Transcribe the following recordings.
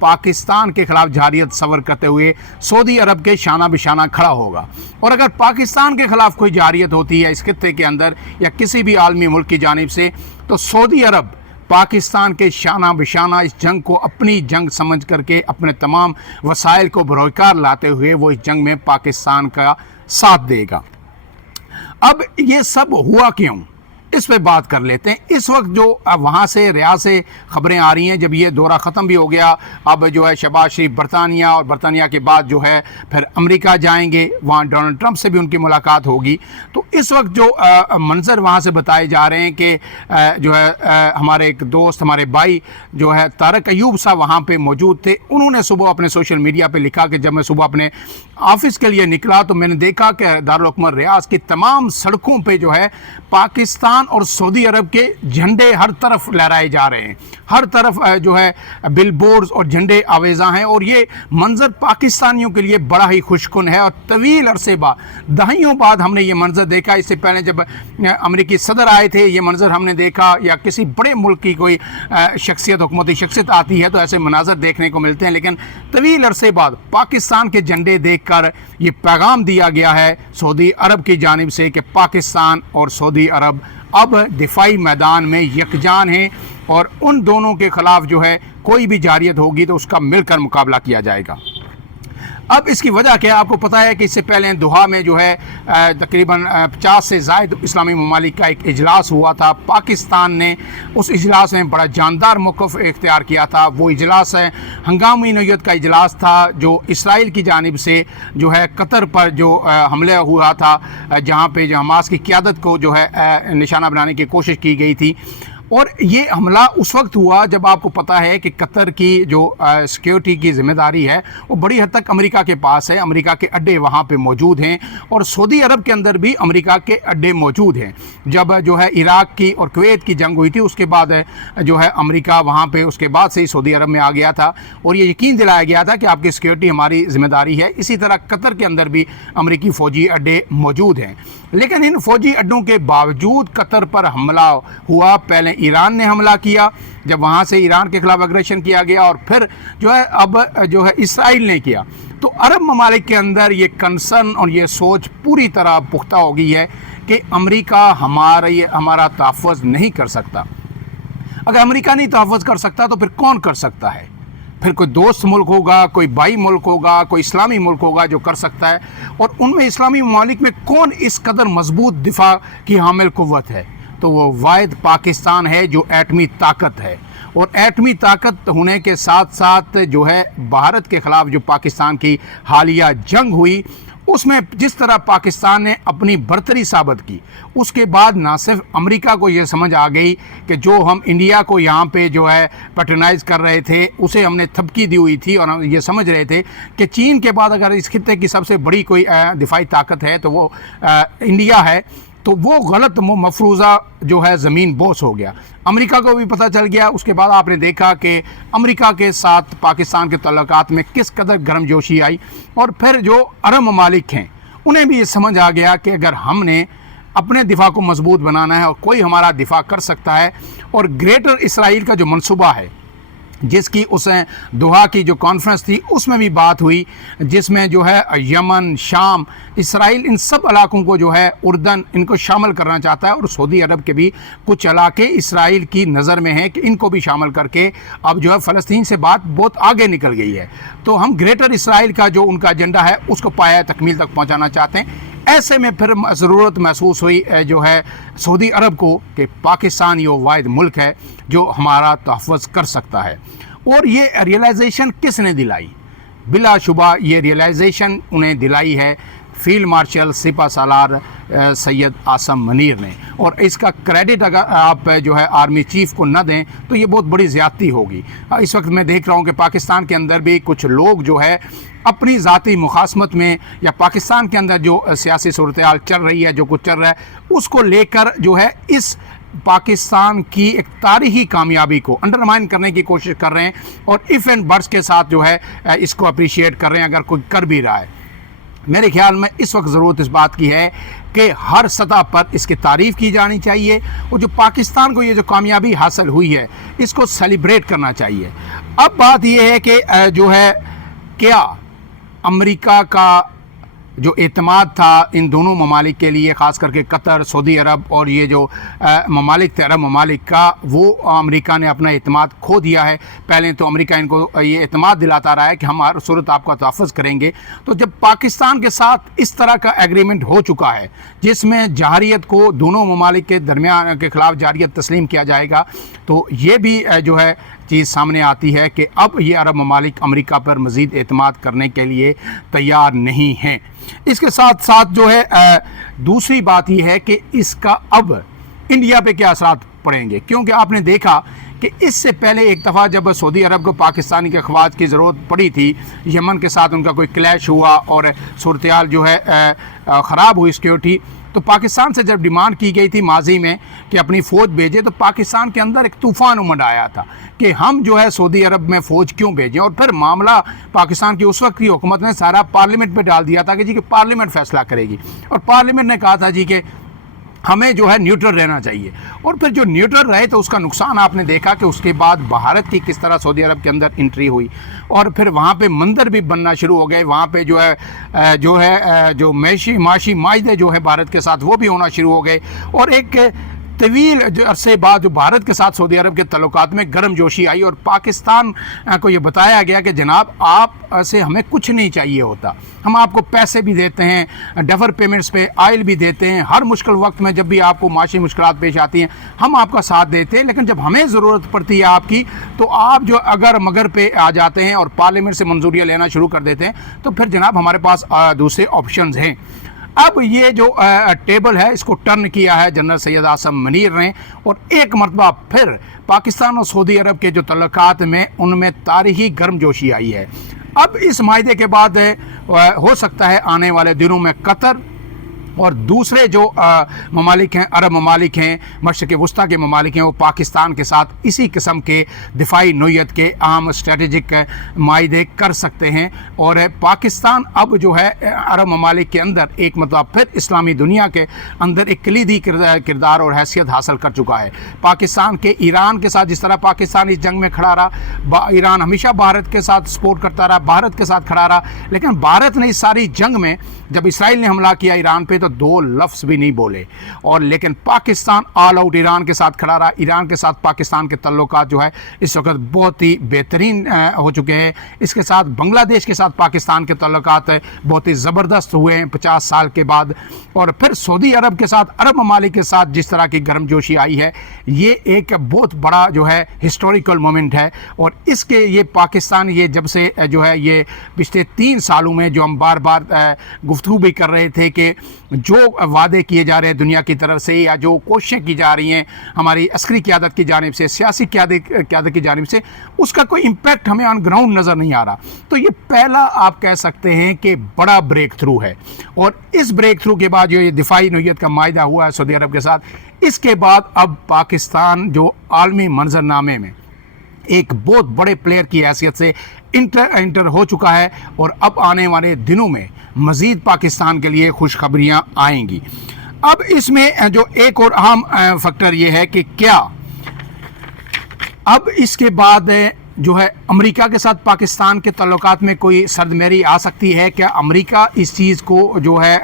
پاکستان کے خلاف جارحیت صور کرتے ہوئے سعودی عرب کے شانہ بشانہ کھڑا ہوگا، اور اگر پاکستان کے خلاف کوئی جارحیت ہوتی ہے اس خطے کے اندر یا کسی بھی عالمی ملک کی جانب سے، تو سعودی عرب پاکستان کے شانہ بشانہ اس جنگ کو اپنی جنگ سمجھ کر کے اپنے تمام وسائل کو بروکار لاتے ہوئے وہ اس جنگ میں پاکستان کا ساتھ دے گا۔ اب یہ سب ہوا کیوں، اس پہ بات کر لیتے ہیں۔ اس وقت جو وہاں سے ریاض سے خبریں آ رہی ہیں، جب یہ دورہ ختم بھی ہو گیا، اب جو ہے شہباز شریف برطانیہ، اور برطانیہ کے بعد جو ہے پھر امریکہ جائیں گے، وہاں ڈونلڈ ٹرمپ سے بھی ان کی ملاقات ہوگی، تو اس وقت جو منظر وہاں سے بتائے جا رہے ہیں کہ جو ہے ہمارے ایک دوست، ہمارے بھائی جو ہے طارق ایوب صاحب وہاں پہ موجود تھے، انہوں نے صبح اپنے سوشل میڈیا پہ لکھا کہ جب میں صبح اپنے آفس کے لیے نکلا تو میں نے دیکھا کہ دارالحکومت ریاض کی تمام سڑکوں پہ جو ہے پاکستان اور سعودی عرب کے جھنڈے ہر طرف لہرائے جا رہے ہیں، ہر طرف جو ہے بل بورڈز اور جھنڈے آویزاں ہیں، اور یہ منظر پاکستانیوں کے لیے بڑا ہی خوشکن ہے، اور طویل عرصے بعد، دہائیوں بعد ہم نے یہ منظر دیکھا۔ اس سے پہلے جب امریکی صدر آئے تھے یہ منظر ہم نے دیکھا، یا کسی بڑے ملک کی کوئی شخصیت، حکومتی شخصیت آتی ہے تو ایسے مناظر دیکھنے کو ملتے ہیں، لیکن طویل عرصے بعد پاکستان کے جھنڈے دیکھ کر یہ پیغام دیا گیا ہے سعودی عرب کی جانب سے کہ پاکستان اور سعودی عرب اب دفاعی میدان میں یکجان ہیں، اور ان دونوں کے خلاف جو ہے کوئی بھی جارحیت ہوگی تو اس کا مل کر مقابلہ کیا جائے گا۔ اب اس کی وجہ کیا، آپ کو پتہ ہے کہ اس سے پہلے دوحہ میں جو ہے تقریباً 50 سے زائد اسلامی ممالک کا ایک اجلاس ہوا تھا۔ پاکستان نے اس اجلاس میں بڑا جاندار موقف اختیار کیا تھا۔ وہ اجلاس ہنگامی نوعیت کا اجلاس تھا جو اسرائیل کی جانب سے جو ہے قطر پر جو حملہ ہوا تھا، جہاں پہ جو حماس کی قیادت کو جو ہے نشانہ بنانے کی کوشش کی گئی تھی، اور یہ حملہ اس وقت ہوا جب آپ کو پتہ ہے کہ قطر کی جو سیکیورٹی کی ذمہ داری ہے وہ بڑی حد تک امریکہ کے پاس ہے، امریکہ کے اڈے وہاں پہ موجود ہیں، اور سعودی عرب کے اندر بھی امریکہ کے اڈے موجود ہیں۔ جب جو ہے عراق کی اور کویت کی جنگ ہوئی تھی اس کے بعد جو ہے امریکہ وہاں پہ اس کے بعد سے ہی سعودی عرب میں آ گیا تھا، اور یہ یقین دلایا گیا تھا کہ آپ کی سیکیورٹی ہماری ذمہ داری ہے۔ اسی طرح قطر کے اندر بھی امریکی فوجی اڈے موجود ہیں، لیکن ان فوجی اڈوں کے باوجود قطر پر حملہ ہوا۔ پہلے ایران نے حملہ کیا، جب وہاں سے ایران کے خلاف اگریشن کیا گیا، اور پھر جو ہے اب جو ہے اسرائیل نے کیا، تو عرب ممالک کے اندر یہ کنسرن اور یہ سوچ پوری طرح پختہ ہو گئی ہے کہ امریکہ ہمارا تحفظ نہیں کر سکتا۔ اگر امریکہ نہیں تحفظ کر سکتا تو پھر کون کر سکتا ہے؟ پھر کوئی دوست ملک ہوگا، کوئی بھائی ملک ہوگا، کوئی اسلامی ملک ہوگا جو کر سکتا ہے، اور ان میں اسلامی ممالک میں کون اس قدر مضبوط دفاع کی حامل قوت ہے؟ تو وہ واحد پاکستان ہے جو ایٹمی طاقت ہے، اور ایٹمی طاقت ہونے کے ساتھ ساتھ جو ہے بھارت کے خلاف جو پاکستان کی حالیہ جنگ ہوئی اس میں جس طرح پاکستان نے اپنی برتری ثابت کی، اس کے بعد نہ صرف امریکہ کو یہ سمجھ آ گئی کہ جو ہم انڈیا کو یہاں پہ جو ہے پیٹرنائز کر رہے تھے اسے ہم نے تھپکی دی ہوئی تھی، اور ہم یہ سمجھ رہے تھے کہ چین کے بعد اگر اس خطے کی سب سے بڑی کوئی دفاعی طاقت ہے تو وہ انڈیا ہے، تو وہ غلط مفروضہ جو ہے زمین بوس ہو گیا۔ امریکہ کو بھی پتہ چل گیا۔ اس کے بعد آپ نے دیکھا کہ امریکہ کے ساتھ پاکستان کے تعلقات میں کس قدر گرم جوشی آئی، اور پھر جو عرب ممالک ہیں انہیں بھی یہ سمجھ آ گیا کہ اگر ہم نے اپنے دفاع کو مضبوط بنانا ہے اور کوئی ہمارا دفاع کر سکتا ہے، اور گریٹر اسرائیل کا جو منصوبہ ہے جس کی اس دوحہ کی جو کانفرنس تھی اس میں بھی بات ہوئی، جس میں جو ہے یمن، شام، اسرائیل، ان سب علاقوں کو جو ہے اردن ان کو شامل کرنا چاہتا ہے، اور سعودی عرب کے بھی کچھ علاقے اسرائیل کی نظر میں ہیں کہ ان کو بھی شامل کر کے اب جو ہے فلسطین سے بات بہت آگے نکل گئی ہے، تو ہم گریٹر اسرائیل کا جو ان کا ایجنڈا ہے اس کو پایہ تکمیل تک پہنچانا چاہتے ہیں۔ ایسے میں پھر ضرورت محسوس ہوئی جو ہے سعودی عرب کو کہ پاکستان یہ واحد ملک ہے جو ہمارا تحفظ کر سکتا ہے، اور یہ ریئلائزیشن کس نے دلائی؟ بلا شبہ یہ ریئلائزیشن انہیں دلائی ہے فیلڈ مارشل سپہ سالار سید عاصم منیر نے، اور اس کا کریڈٹ اگر آپ جو ہے آرمی چیف کو نہ دیں تو یہ بہت بڑی زیادتی ہوگی۔ اس وقت میں دیکھ رہا ہوں کہ پاکستان کے اندر بھی کچھ لوگ جو ہے اپنی ذاتی مخاصمت میں یا پاکستان کے اندر جو سیاسی صورتحال چل رہی ہے، جو کچھ چل رہا ہے اس کو لے کر جو ہے اس پاکستان کی ایک تاریخی کامیابی کو انڈرمائن کرنے کی کوشش کر رہے ہیں، اور ایف اینڈ برس کے ساتھ جو ہے اس کو اپریشیٹ کر رہے ہیں اگر کوئی کر بھی رہا ہے۔ میرے خیال میں اس وقت ضرورت اس بات کی ہے کہ ہر سطح پر اس کی تعریف کی جانی چاہیے، اور جو پاکستان کو یہ جو کامیابی حاصل ہوئی ہے اس کو سیلیبریٹ کرنا چاہیے۔ اب بات یہ ہے کہ جو ہے کیا امریکہ کا جو اعتماد تھا ان دونوں ممالک کے لیے، خاص کر کے قطر، سعودی عرب اور یہ جو ممالک تھے عرب ممالک کا، وہ امریکہ نے اپنا اعتماد کھو دیا ہے۔ پہلے تو امریکہ ان کو یہ اعتماد دلاتا رہا ہے کہ ہم ہر صورت آپ کا تحفظ کریں گے، تو جب پاکستان کے ساتھ اس طرح کا ایگریمنٹ ہو چکا ہے جس میں جارحیت کو دونوں ممالک کے درمیان کے خلاف جارحیت تسلیم کیا جائے گا، تو یہ بھی جو ہے چیز سامنے آتی ہے کہ اب یہ عرب ممالک امریکہ پر مزید اعتماد کرنے کے لیے تیار نہیں ہیں۔ اس کے ساتھ ساتھ جو ہے دوسری بات یہ ہے کہ اس کا اب انڈیا پہ کیا اثرات پڑیں گے، کیونکہ آپ نے دیکھا کہ اس سے پہلے ایک دفعہ جب سعودی عرب کو پاکستانی کے افواج کی ضرورت پڑی تھی، یمن کے ساتھ ان کا کوئی کلیش ہوا اور صورتحال جو ہے خراب ہوئی سیکیورٹی، تو پاکستان سے جب ڈیمانڈ کی گئی تھی ماضی میں کہ اپنی فوج بھیجے، تو پاکستان کے اندر ایک طوفان امڈ آیا تھا کہ ہم جو ہے سعودی عرب میں فوج کیوں بھیجیں، اور پھر معاملہ پاکستان کی اس وقت کی حکومت نے سارا پارلیمنٹ پہ ڈال دیا تھا کہ جی کہ پارلیمنٹ فیصلہ کرے گی، اور پارلیمنٹ نے کہا تھا جی کہ ہمیں جو ہے نیوٹرل رہنا چاہیے، اور پھر جو نیوٹرل رہے تو اس کا نقصان آپ نے دیکھا کہ اس کے بعد بھارت کی کس طرح سعودی عرب کے اندر انٹری ہوئی، اور پھر وہاں پہ منظر بھی بننا شروع ہو گئے، وہاں پہ جو معاشی معاہدے جو ہے بھارت کے ساتھ وہ بھی ہونا شروع ہو گئے، اور ایک طویل عرصے بعد جو بھارت کے ساتھ سعودی عرب کے تعلقات میں گرم جوشی آئی، اور پاکستان کو یہ بتایا گیا کہ جناب آپ سے ہمیں کچھ نہیں چاہیے ہوتا، ہم آپ کو پیسے بھی دیتے ہیں، ڈیفر پیمنٹس پہ آئل بھی دیتے ہیں، ہر مشکل وقت میں جب بھی آپ کو معاشی مشکلات پیش آتی ہیں ہم آپ کا ساتھ دیتے ہیں، لیکن جب ہمیں ضرورت پڑتی ہے آپ کی تو آپ جو اگر مگر پہ آ جاتے ہیں اور پارلیمنٹ سے منظوریاں لینا شروع کر دیتے ہیں، تو پھر جناب ہمارے پاس دوسرے آپشنز ہیں۔ اب یہ جو ٹیبل ہے اس کو ٹرن کیا ہے جنرل سید عاصم منیر نے، اور ایک مرتبہ پھر پاکستان اور سعودی عرب کے جو تعلقات میں ان میں تاریخی گرم جوشی آئی ہے۔ اب اس معاہدے کے بعد ہو سکتا ہے آنے والے دنوں میں قطر اور دوسرے جو ممالک ہیں، عرب ممالک ہیں، مشرق وسطیٰ کے ممالک ہیں، وہ پاکستان کے ساتھ اسی قسم کے دفاعی نوعیت کے اہم اسٹریٹجک معاہدے کر سکتے ہیں، اور پاکستان اب جو ہے عرب ممالک کے اندر ایک مطلب پھر اسلامی دنیا کے اندر ایک کلیدی کردار اور حیثیت حاصل کر چکا ہے۔ پاکستان کے ایران کے ساتھ جس طرح پاکستان اس جنگ میں کھڑا رہا، ایران ہمیشہ بھارت کے ساتھ سپورٹ کرتا رہا، بھارت کے ساتھ کھڑا رہا، لیکن بھارت نے اس ساری جنگ میں جب اسرائیل نے حملہ کیا ایران پہ تو دو لفظ بھی نہیں بولے، اور لیکن پاکستان آل آؤٹ ایران کے ساتھ کھڑا رہا۔ ایران کے ساتھ پاکستان کے تعلقات جو ہے اس وقت بہت ہی بہترین ہو چکے ہیں۔ اس کے ساتھ بنگلہ دیش کے ساتھ پاکستان کے تعلقات بہت ہی زبردست ہوئے ہیں 50 سال کے بعد، اور پھر سعودی عرب کے ساتھ عرب ممالک کے ساتھ جس طرح کی گرم جوشی آئی ہے، یہ ایک بہت بڑا جو ہے ہسٹوریکل مومنٹ ہے، اور اس کے یہ پاکستان یہ جب سے جو ہے یہ پچھلے 3 سالوں میں جو ہم بار بار گفتگو بھی کر رہے تھے کہ جو وعدے کیے جا رہے ہیں دنیا کی طرف سے یا جو کوششیں کی جا رہی ہیں ہماری عسکری قیادت کی جانب سے، سیاسی قیادت کی جانب سے، اس کا کوئی امپیکٹ ہمیں آن گراؤنڈ نظر نہیں آ رہا، تو یہ پہلا آپ کہہ سکتے ہیں کہ بڑا بریک تھرو ہے۔ اور اس بریک تھرو کے بعد جو یہ دفاعی نوعیت کا معاہدہ ہوا ہے سعودی عرب کے ساتھ، اس کے بعد اب پاکستان جو عالمی منظرنامے میں ایک بہت بڑے پلیئر کی حیثیت سے انٹر ہو چکا ہے، اور اب آنے والے دنوں میں مزید پاکستان کے لیے خوشخبریاں آئیں گی۔ اب اس میں جو ایک اور اہم فیکٹر یہ ہے کہ کیا اب اس کے بعد جو ہے امریکہ کے ساتھ پاکستان کے تعلقات میں کوئی سردمہری آ سکتی ہے؟ کیا امریکہ اس چیز کو جو ہے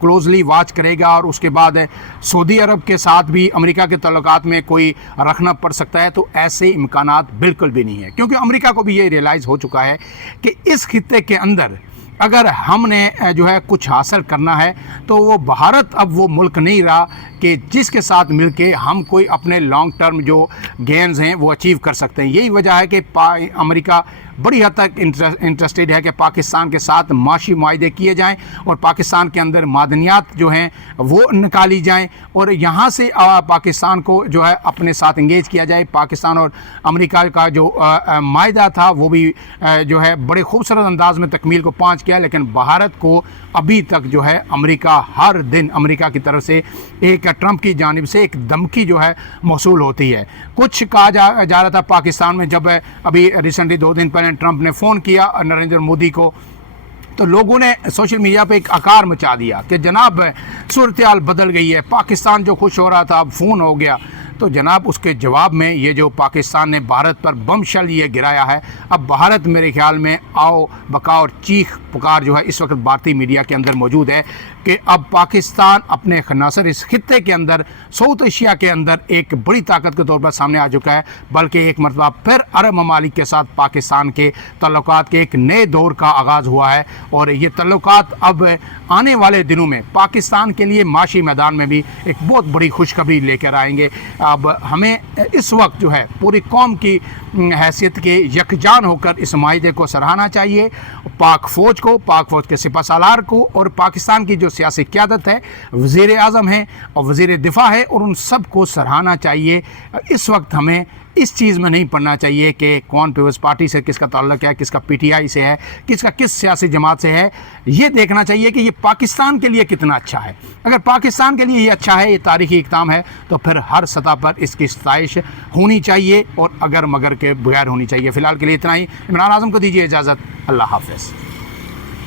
کلوزلی واچ کرے گا، اور اس کے بعد سعودی عرب کے ساتھ بھی امریکہ کے تعلقات میں کوئی رکھنا پڑ سکتا ہے؟ تو ایسے امکانات بالکل بھی نہیں ہے، کیونکہ امریکہ کو بھی یہ ریئلائز ہو چکا ہے کہ اس خطے کے اندر اگر ہم نے جو ہے کچھ حاصل کرنا ہے تو وہ بھارت اب وہ ملک نہیں رہا کہ جس کے ساتھ مل کے ہم کوئی اپنے لانگ ٹرم جو گینز ہیں وہ اچیو کر سکتے ہیں۔ یہی وجہ ہے کہ امریکہ بڑی حد تک انٹرسٹڈ ہے کہ پاکستان کے ساتھ معاشی معاہدے کیے جائیں، اور پاکستان کے اندر معدنیات جو ہیں وہ نکالی جائیں، اور یہاں سے پاکستان کو جو ہے اپنے ساتھ انگیج کیا جائے۔ پاکستان اور امریکہ کا جو معاہدہ تھا وہ بھی جو ہے بڑے خوبصورت انداز میں تکمیل کو پہنچ گیا، لیکن بھارت کو ابھی تک جو ہے امریکہ ہر دن امریکہ کی طرف سے ایک ٹرمپ کی جانب سے ایک دھمکی جو ہے موصول ہوتی ہے۔ کچھ کہا جا رہا تھا پاکستان میں، جب ابھی ریسنٹلی 2 دن پہلے ٹرمپ نے فون کیا نریندر مودی کو، تو لوگوں نے سوشل میڈیا پہ ایک آکار مچا دیا کہ جناب صورتحال بدل گئی ہے، پاکستان جو خوش ہو رہا تھا اب فون ہو گیا۔ تو جناب اس کے جواب میں یہ جو پاکستان نے بھارت پر بم شل یہ گرایا ہے، اب بھارت میرے خیال میں آؤ بکا اور چیخ پکار جو ہے اس وقت بھارتی میڈیا کے اندر موجود ہے کہ اب پاکستان اپنے نہ صرف اس خطے کے اندر ساؤتھ ایشیا کے اندر ایک بڑی طاقت کے طور پر سامنے آ چکا ہے، بلکہ ایک مرتبہ پھر عرب ممالک کے ساتھ پاکستان کے تعلقات کے ایک نئے دور کا آغاز ہوا ہے، اور یہ تعلقات اب آنے والے دنوں میں پاکستان کے لیے معاشی میدان میں بھی ایک بہت بڑی خوشخبری لے کر آئیں گے۔ اب ہمیں اس وقت جو ہے پوری قوم کی حیثیت کے یکجان ہو کر اس معاہدے کو سراہنا چاہیے، پاک فوج کو، پاک فوج کے سپہ سالار کو، اور پاکستان کی جو سیاسی قیادت ہے، وزیر اعظم ہے اور وزیر دفاع ہے، اور ان سب کو سراہنا چاہیے۔ اس وقت ہمیں اس چیز میں نہیں پڑنا چاہیے کہ کون پیپلز پارٹی سے کس کا تعلق ہے، کس کا پی ٹی آئی سے ہے، کس کا کس سیاسی جماعت سے ہے۔ یہ دیکھنا چاہیے کہ یہ پاکستان کے لیے کتنا اچھا ہے۔ اگر پاکستان کے لیے یہ اچھا ہے، یہ تاریخی اقدام ہے، تو پھر ہر سطح پر اس کی ستائش ہونی چاہیے اور اگر مگر کے بغیر ہونی چاہیے۔ فی الحال کے لیے اتنا ہی۔ عمران اعظم کو دیجیے اجازت۔ اللہ حافظ۔